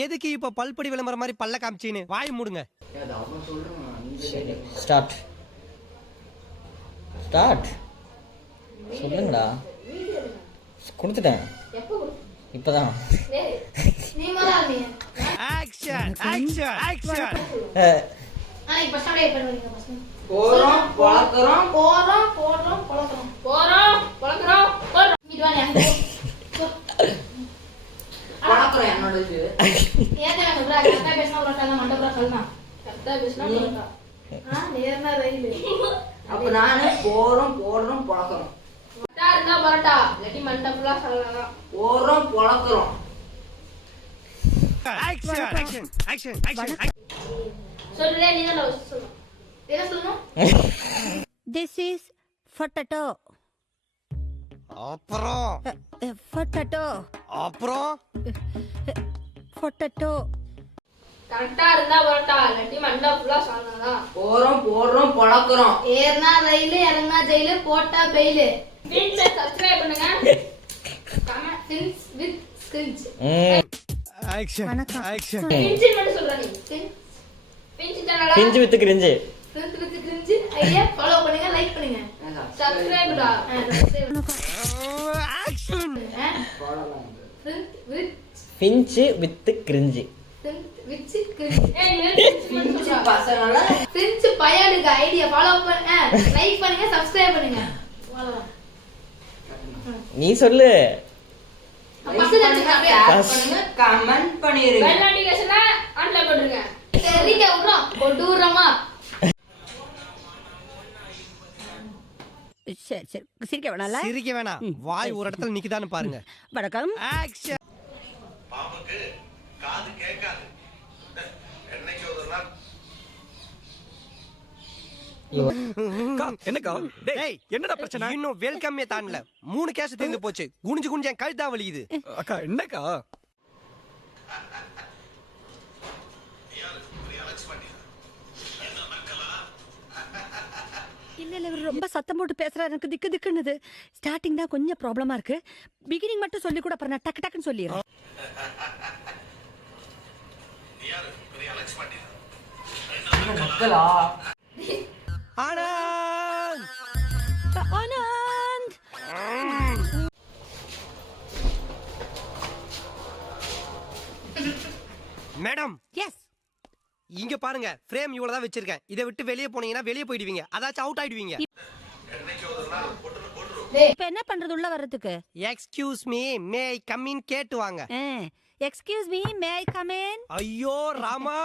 எதுக்கு இப்ப பல்படி விளம்பரம் மாதிரி பல்ல காமிச்சின்னு வாய் மூடுங்க. ஸ்டார்ட் ஸ்டார்ட் சொல்லுங்கடா. கொடுத்துட்டேன் இப்பதான். Action action action. இப்ப ஸ்டார்ட் பண்ணுவீங்க பசங்க. போறோம் பழக்கறோம் போறோம் போறோம் பழக்கறோம் போறோம் பழக்கறோம் போறோம். இதுவானே பழக்கறோம் என்னோட இது. ஏதே சொல்றா கரெக்ட்டா பேசினா உரட்டால மண்டபரா சொல்லலாம். கரெக்ட்டா பேசினா உரட்டா. நேர்னா ரயில். அப்ப நானே போறோம் போறோம் பழக்கறோம். கரெக்ட்டா இருந்தா பரோட்டா லெட்டி மண்டபரா சொல்லலாம். போறோம் பழக்கறோம். Action action action action. சொல்றே நீ தான் சொல்லு. என்ன சொல்லணும்? This is potato. அப்புறம் Potato. அப்புறம் Potato. கரெக்ட்டா இருந்தா பரோட்டா லெட்டி மண்டபரா சொல்லலாம். போறோம் போறோம் பழக்கறோம். ஏர்னா ரயில் இறங்கனா ஜெயிலு போட்டா பெயில். ப்ளீஸ் சப்ஸ்கிரைப் பண்ணுங்க. Comment Fins with cringe. Action action. Fins மட்டும் சொல்றா நீ. ஃபின்ஸ் சேனலா பிஞ்சு வித்து கிரிஞ்சு. Fins with cringe idea follow பண்ணுங்க லைக் பண்ணுங்க. சப்ஸ்கிரைப் டா. ஆக்ஷன். ஃபின்ஸ் வித் பிஞ்சு வித்து கிரிஞ்சு. Fins with cringe. பிஞ்சு பசங்கள ஃபின்ஸ் பையனுக்கு ஐடியா ஃபாலோ பண்ணுங்க லைக் பண்ணுங்க சப்ஸ்கிரைப் பண்ணுங்க. அவ்வளவுதான். நீ சொல்லு. பசங்க பண்ணுங்க கமெண்ட் பண்ணிருங்க. பெல் நோட்டிஃபிகேஷனை ஆன்ல போடுங்க. சரிங்க விடுறோம் கொடூரமா. சரி சரி சிரிக்க வேணாம்ல. சிரிக்க வேணாம். வாய் ஒரு இடத்துல நிக்குதான்னு பாருங்க. வணக்கம். ஆக்ஷன். பாம்புக்கு காது கேட்காது. என்னைக்கு ஒரு நாள் என்னக்கா டேய் என்னடா பிரச்சனை? இன்னும் வெல்கம்மே தான்ல 3 கேஸ் தீர்ந்து போச்சு. குனிஞ்சு குனிஞ்சு என் கழுத்தா வலிக்குது. அக்கா என்னக்கா? இல்ல இல்ல இவர் ரொம்ப சத்தம் போட்டு பேசுறாரு. எனக்கு திக்கு திக்குன்னுது. ஸ்டார்டிங் தான் கொஞ்சம் ப்ராப்ளமா இருக்கு. பிகினிங் மட்டும் சொல்லி கூட அப்புறம் நான் டக்கு டக்குன்னு சொல்லிடுறேன். மக்களா ஆனந்த் ஆனந்த். Madam yes. இங்க பாருங்க. ஃப்ரேம் இவ்வளவு தான் வச்சிருக்கேன். இதை விட்டு வெளியே போனீங்கன்னா வெளியே போயிடுவீங்க. அதாச்சும் அவுட் ஆயிடுவீங்க. இப்ப என்ன பண்றது உள்ள வர்றதுக்கு? Excuse me May I come in கேட்டு வாங்க. Excuse me May I come in? ஐயோ ராமா